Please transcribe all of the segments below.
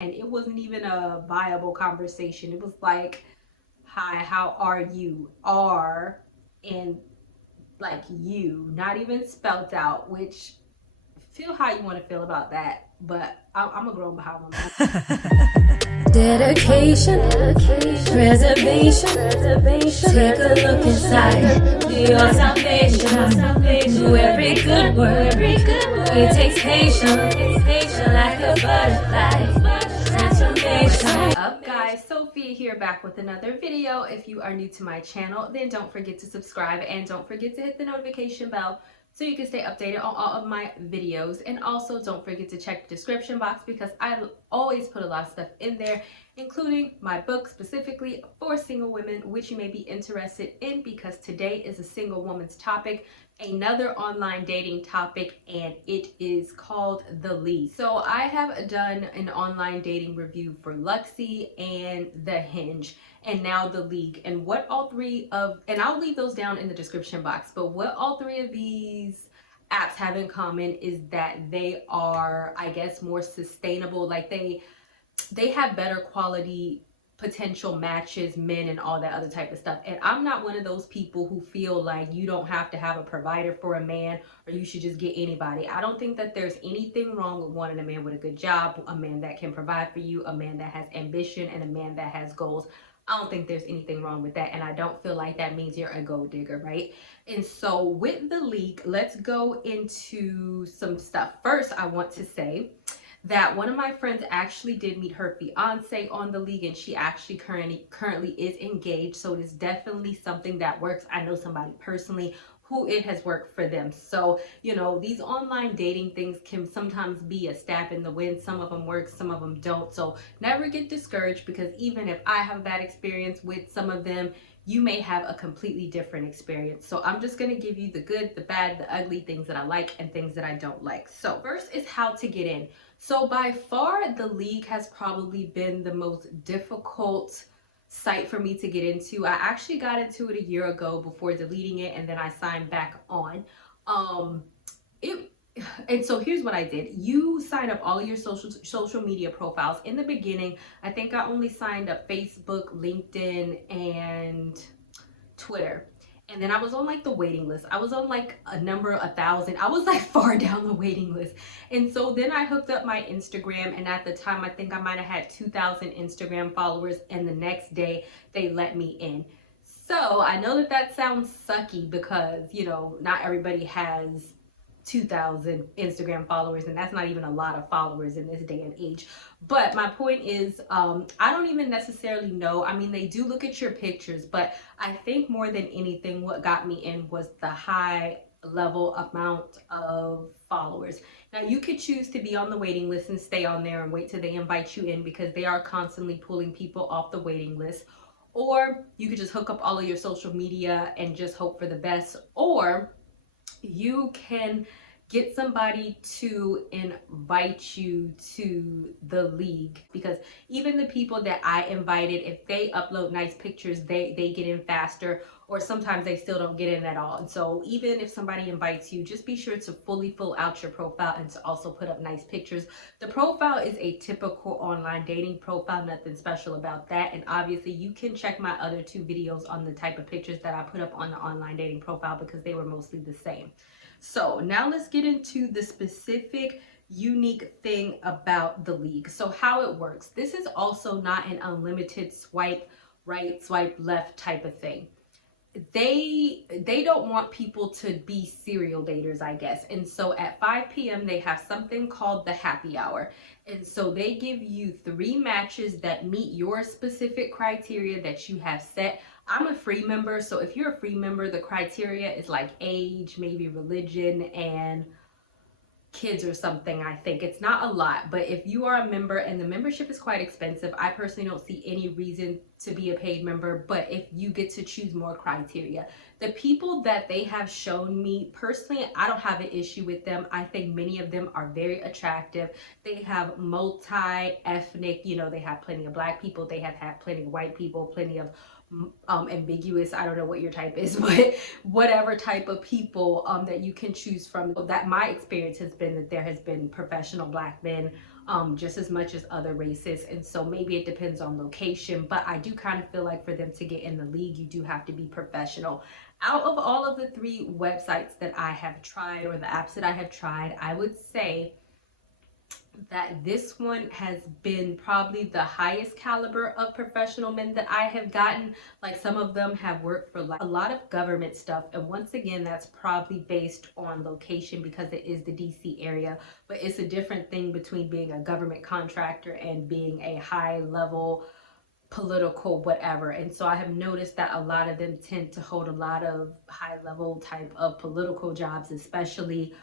and it wasn't even a viable conversation. It was like, hi, how are you? Are and like you, not even spelt out, which feel how you want to feel about that, but I'm a grown behind my mouth. Dedication, preservation, take a look inside, do your salvation, do every good word, it takes patience, like a butterfly, transformation. What's up guys, Sophie here, back with another video. If you are new to my channel, then don't forget to subscribe and don't forget to hit the notification bell so you can stay updated on all of my videos. And also don't forget to check the description box because I always put a lot of stuff in there, including my book specifically for single women, which you may be interested in because today is a single woman's topic, another online dating topic, and it is called The League. So I have done an online dating review for Luxy and The Hinge and now The League, and what all three of, and I'll leave those down in the description box, but what all three of these apps have in common is that they are, I guess, more sustainable. Like they have better quality potential matches, men, and all that other type of stuff. And I'm not one of those people who feel like you don't have to have a provider for a man or you should just get anybody. I don't think that there's anything wrong with wanting a man with a good job, a man that can provide for you, a man that has ambition, and a man that has goals. I don't think there's anything wrong with that, and I don't feel like that means you're a gold digger, right? And so with The League, let's go into some stuff. First, I want to say that one of my friends actually did meet her fiance on The League, and she actually currently is engaged, so it is definitely something that works. I know somebody personally who it has worked for them. So, you know, these online dating things can sometimes be a stab in the wind. Some of them work, some of them don't. So never get discouraged, because even if I have a bad experience with some of them, you may have a completely different experience. So I'm just going to give you the good, the bad, the ugly, things that I like and things that I don't like. So first is how to get in. So by far, The League has probably been the most difficult site for me to get into. I actually got into it a year ago before deleting it, and then I signed back on. It and so here's what I did. You sign up all of your social media profiles. In the beginning, I think I only signed up Facebook, LinkedIn, and Twitter. And then I was on like the waiting list. I was on like a number 1,000. I was like far down the waiting list. And so then I hooked up my Instagram, and at the time I think I might have had 2,000 Instagram followers, and the next day they let me in. So I know that that sounds sucky because, you know, not everybody has 2,000 Instagram followers, and that's not even a lot of followers in this day and age. But my point is, I don't even necessarily know. I mean, they do look at your pictures, but I think more than anything, what got me in was the high level amount of followers. Now, you could choose to be on the waiting list and stay on there and wait till they invite you in, because they are constantly pulling people off the waiting list. Or you could just hook up all of your social media and just hope for the best. Or you can get somebody to invite you to The League, because even the people that I invited, if they upload nice pictures, they get in faster, or sometimes they still don't get in at all. And so even if somebody invites you, just be sure to fully fill out your profile and to also put up nice pictures. The profile is a typical online dating profile, nothing special about that. And obviously you can check my other two videos on the type of pictures that I put up on the online dating profile, because they were mostly the same. So now let's get into the specific unique thing about The League. So how it works. This is also not an unlimited swipe right, swipe left type of thing. They don't want people to be serial daters, I guess. And so at 5 p.m. they have something called the happy hour. And so they give you 3 matches that meet your specific criteria that you have set. I'm a free member, so if you're a free member, the criteria is like age, maybe religion, and kids or something. I think it's not a lot, but if you are a member, and the membership is quite expensive, I personally don't see any reason to be a paid member, but if you get to choose more criteria. The people that they have shown me, personally, I don't have an issue with them. I think many of them are very attractive. They have multi-ethnic, you know, they have plenty of black people, they have had plenty of white people, plenty of ambiguous, I don't know what your type is, but whatever type of people that you can choose from. That my experience has been that there has been professional black men, just as much as other races. And so maybe it depends on location, but I do kind of feel like for them to get in the league, you do have to be professional. Out of all of the 3 websites that I have tried, or the apps that I have tried, I would say that this one has been probably the highest caliber of professional men that I have gotten. Like, some of them have worked for like a lot of government stuff, and once again, that's probably based on location because it is the DC area, but it's a different thing between being a government contractor and being a high level political whatever. And so I have noticed that a lot of them tend to hold a lot of high level type of political jobs, especially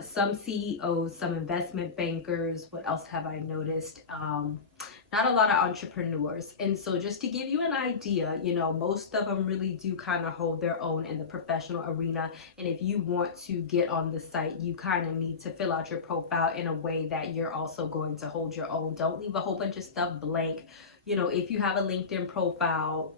some CEOs, some investment bankers. What else have I noticed? Not a lot of entrepreneurs. And so just to give you an idea, you know, most of them really do kind of hold their own in the professional arena. And if you want to get on the site, you kind of need to fill out your profile in a way that you're also going to hold your own. Don't leave a whole bunch of stuff blank. You know, if you have a LinkedIn profile,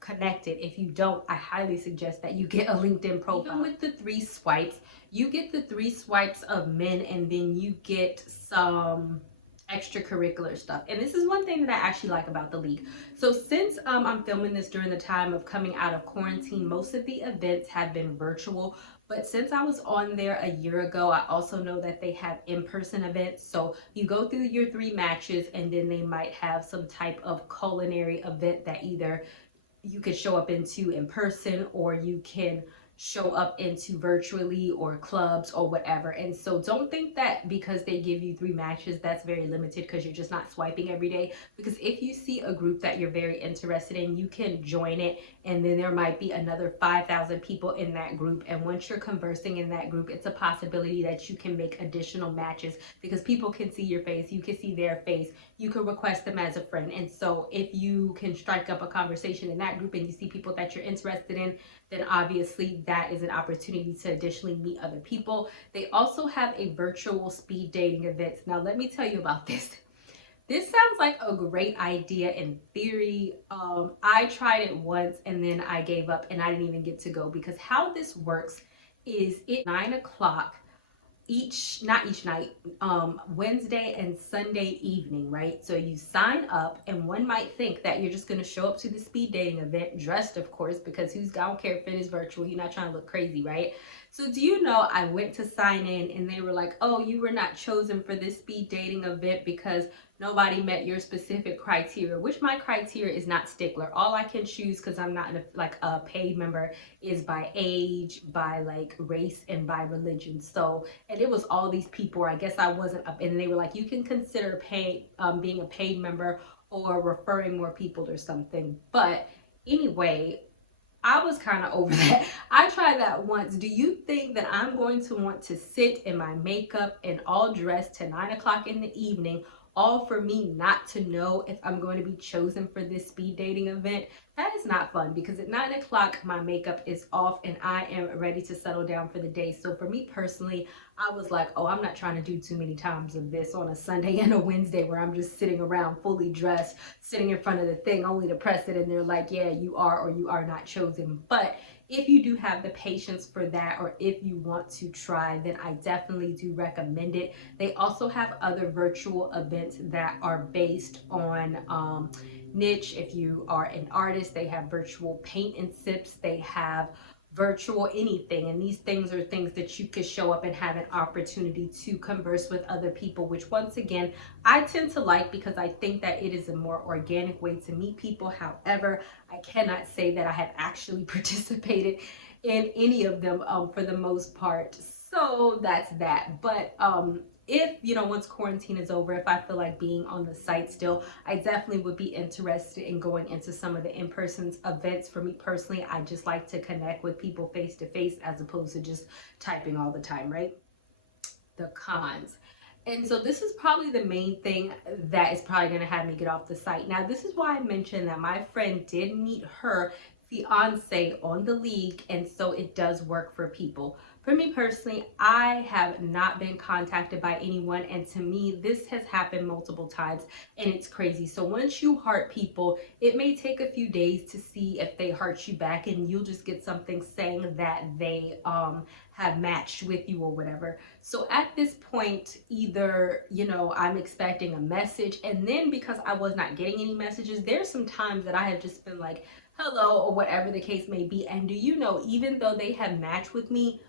connected. If you don't, I highly suggest that you get a LinkedIn profile. Even with the 3 swipes, you get the 3 swipes of men, and then you get some extracurricular stuff. And this is one thing that I actually like about the league. So since I'm filming this during the time of coming out of quarantine, most of the events have been virtual. But since I was on there a year ago, I also know that they have in-person events. So you go through your 3 matches, and then they might have some type of culinary event that either you could show up into in person, or you can show up into virtually, or clubs or whatever. And so don't think that because they give you 3 matches that's very limited, because you're just not swiping every day. Because if you see a group that you're very interested in, you can join it, and then there might be another 5,000 people in that group. And once you're conversing in that group, it's a possibility that you can make additional matches, because people can see your face, you can see their face, you can request them as a friend. And so if you can strike up a conversation in that group and you see people that you're interested in, then obviously that is an opportunity to additionally meet other people. They also have a virtual speed dating event. Now let me tell you about this. This sounds like a great idea in theory. I tried it once and then I gave up, and I didn't even get to go, because how this works is at 9 o'clock not each night, Wednesday and Sunday evening, right? So you sign up, and one might think that you're just going to show up to the speed dating event dressed, of course, because who's gonna care if it is virtual? You're not trying to look crazy, right? So do you know, I went to sign in and they were like, oh, you were not chosen for this speed dating event because nobody met your specific criteria, which my criteria is not stickler. All I can choose, because I'm not like a paid member, is by age, by like race, and by religion. So, and it was all these people, I guess I wasn't up, and they were like, you can consider being a paid member or referring more people or something. But anyway, I was kind of over that. I tried that once. Do you think that I'm going to want to sit in my makeup and all dressed to 9 o'clock in the evening, all for me not to know if I'm going to be chosen for this speed dating event? That is not fun, because at 9 o'clock my makeup is off and I am ready to settle down for the day. So for me personally, I was like, oh, I'm not trying to do too many times of this on a Sunday and a Wednesday where I'm just sitting around fully dressed, sitting in front of the thing only to press it and they're like, yeah, you are or you are not chosen. But if you do have the patience for that, or if you want to try, then I definitely do recommend it. They also have other virtual events that are based on niche. If you are an artist, they have virtual paint and sips, they have virtual anything, and these things are things that you could show up and have an opportunity to converse with other people, which once again I tend to like, because I think that it is a more organic way to meet people. However, I cannot say that I have actually participated in any of them for the most part. So that's that. But if, you know, once quarantine is over, if I feel like being on the site still, I definitely would be interested in going into some of the in-person events. For me personally, I just like to connect with people face to face as opposed to just typing all the time, right? The cons. And so this is probably the main thing that is probably going to have me get off the site. Now, this is why I mentioned that my friend did meet her fiance on the league, and so it does work for people. For me personally, I have not been contacted by anyone, and to me, this has happened multiple times, and it's crazy. So once you heart people, it may take a few days to see if they heart you back, and you'll just get something saying that they have matched with you or whatever. So at this point, either, you know, I'm expecting a message, and then because I was not getting any messages, there's some times that I have just been like, hello, or whatever the case may be. And do you know, even though they have matched with me,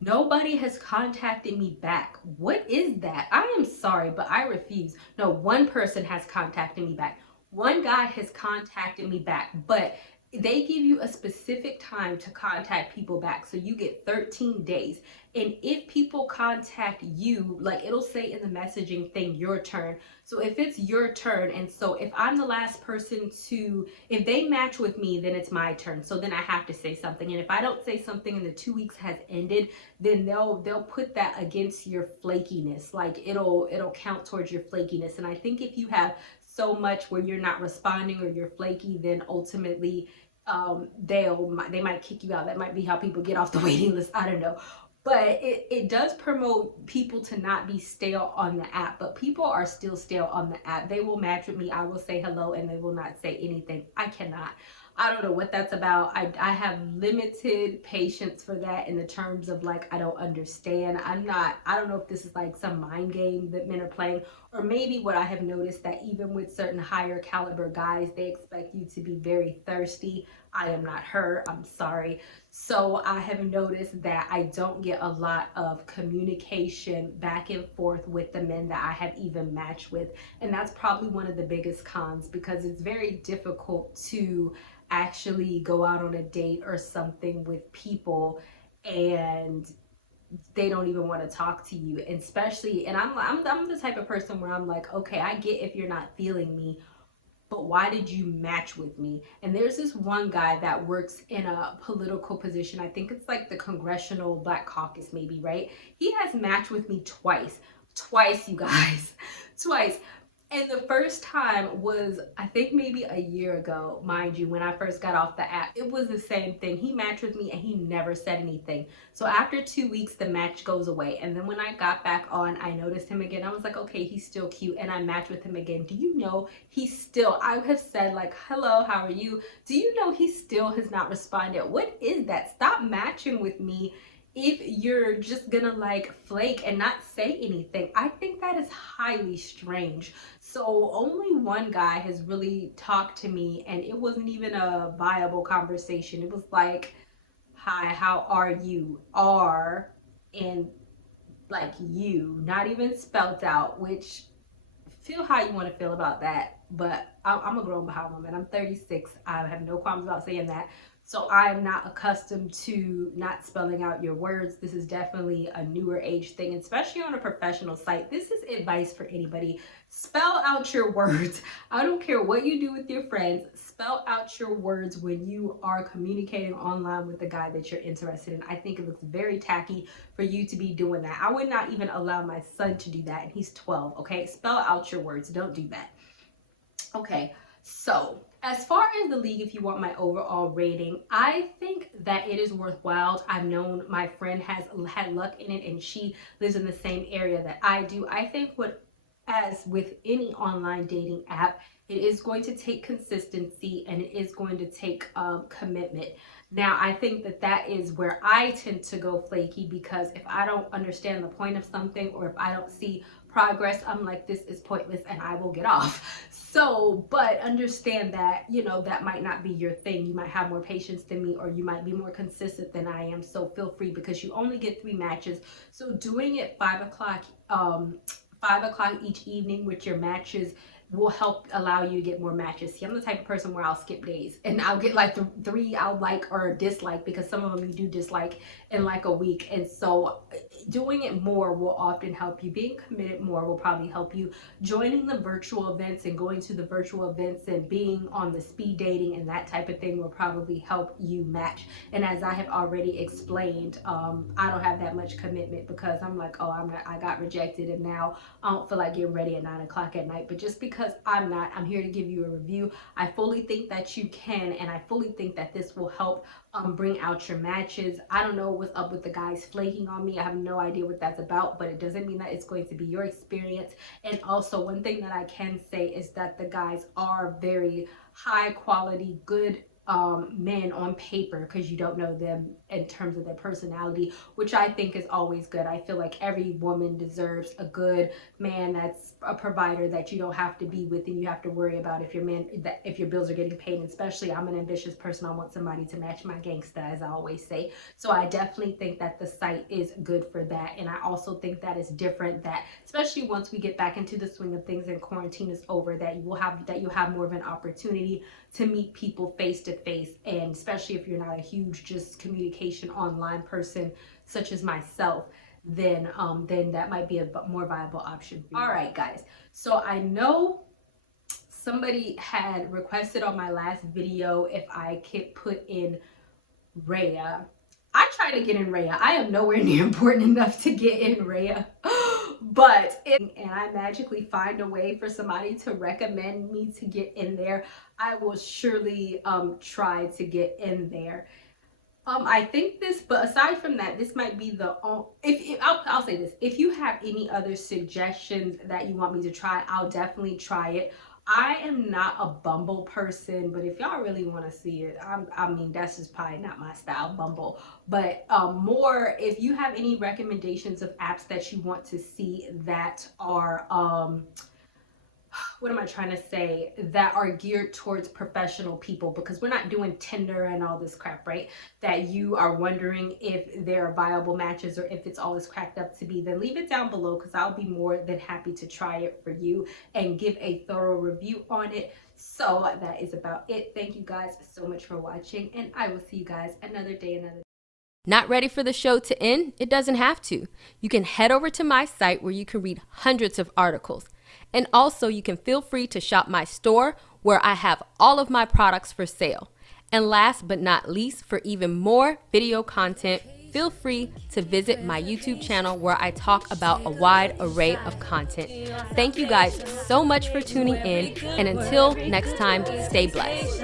nobody has contacted me back. What is that? I am sorry, but I refuse. No, one person has contacted me back. One guy has contacted me back, but they give you a specific time to contact people back. So you get 13 days. And if people contact you, like it'll say in the messaging thing, your turn. So if it's your turn, and so if I'm the last person to, if they match with me, then it's my turn. So then I have to say something. And if I don't say something and the 2 weeks has ended, then they'll put that against your flakiness. Like it'll count towards your flakiness. And I think if you have so much where you're not responding or you're flaky, then ultimately they might kick you out. That might be how people get off the waiting list. I don't know. But it does promote people to not be stale on the app, but people are still stale on the app. They will match with me, I will say hello, and they will not say anything. I cannot. I don't know what that's about. I have limited patience for that in the terms of like, I don't understand. I don't know if this is like some mind game that men are playing, or maybe what I have noticed that even with certain higher caliber guys, they expect you to be very thirsty. I am not her, I'm sorry. So I have noticed that I don't get a lot of communication back and forth with the men that I have even matched with. And that's probably one of the biggest cons, because it's very difficult to actually go out on a date or something with people and they don't even want to talk to you. And especially, and I'm the type of person where I'm like, okay, I get if you're not feeling me, but why did you match with me? And there's this one guy that works in a political position. I think it's like the Congressional Black Caucus, maybe, right? He has matched with me twice, you guys, twice. And the first time was, I think maybe a year ago, mind you, when I first got off the app. It was the same thing. He matched with me and he never said anything. So after 2 weeks, the match goes away. And then when I got back on, I noticed him again. I was like, okay, he's still cute. And I matched with him again. Do you know he's still, I have said like, hello, how are you? Do you know he still has not responded? What is that? Stop matching with me if you're just gonna like flake and not say anything. I think that is highly strange. So only one guy has really talked to me, and it wasn't even a viable conversation. It was like, hi, how are you? R and like you, not even spelt out, which feel how you want to feel about that. But I'm a grown behind woman. I'm 36. I have no qualms about saying that. So I am not accustomed to not spelling out your words. This is definitely a newer age thing, especially on a professional site. This is advice for anybody. Spell out your words. I don't care what you do with your friends. Spell out your words when you are communicating online with the guy that you're interested in. I think it looks very tacky for you to be doing that. I would not even allow my son to do that, and he's 12, okay? Spell out your words. Don't do that. Okay, so as far as the league, if you want my overall rating, I think that it is worthwhile. I've known my friend has had luck in it, and she lives in the same area that I do. I think as with any online dating app, it is going to take consistency and it is going to take commitment. Now, I think that is where I tend to go flaky, because if I don't understand the point of something, or if I don't see progress, I'm like, this is pointless, and I will get off. So, but understand that, you know, that might not be your thing. You might have more patience than me, or you might be more consistent than I am. So feel free, because you only get 3 matches. So doing it 5 o'clock each evening with your matches will help allow you to get more matches. See, I'm the type of person where I'll skip days, and I'll get like the 3 I'll like or dislike, because some of them you do dislike in like a week. And so doing it more will often help you. Being committed more will probably help you. Joining the virtual events and going to the virtual events and being on the speed dating and that type of thing will probably help you match. And as I have already explained, I don't have that much commitment, because I'm like, oh, I got rejected, and now I don't feel like getting ready at 9 o'clock at night. But just because because I'm not. I'm here to give you a review. I fully think that you can, and I fully think that this will help bring out your matches. I don't know what's up with the guys flaking on me. I have no idea what that's about, but it doesn't mean that it's going to be your experience. And also, one thing that I can say is that the guys are very high quality, good men on paper, because you don't know them in terms of their personality, which I think is always good. I feel like every woman deserves a good man that's a provider that you don't have to be with and you have to worry about if your bills are getting paid. And especially, I'm an ambitious person. I want somebody to match my gangsta, as I always say. So I definitely think that the site is good for that. And I also think that it's different, that especially once we get back into the swing of things and quarantine is over, that you'll have more of an opportunity to meet people face to face. And especially if you're not a huge just communication online person such as myself, then that might be a more viable option for you. All right, guys, so I know somebody had requested on my last video if I could put in Rhea. I try to get in Rhea. I am nowhere near important enough to get in Rhea, and I magically find a way for somebody to recommend me to get in there, I will surely try to get in there. I think this, but aside from that, this might be the I'll say this: if you have any other suggestions that you want me to try, I'll definitely try it. I am not a Bumble person, but if y'all really want to see it, I mean, that's just probably not my style, Bumble. But more, if you have any recommendations of apps that you want to see that are what am I trying to say, that are geared towards professional people, because we're not doing Tinder and all this crap, right? That you are wondering if they're viable matches or if it's all it's cracked up to be, then leave it down below, because I'll be more than happy to try it for you and give a thorough review on it. So that is about it. Thank you guys so much for watching, and I will see you guys another day. Not ready for the show to end? It doesn't have to. You can head over to my site where you can read hundreds of articles. And also, you can feel free to shop my store where I have all of my products for sale. And last but not least, for even more video content, feel free to visit my YouTube channel where I talk about a wide array of content. Thank you guys so much for tuning in, and until next time, stay blessed.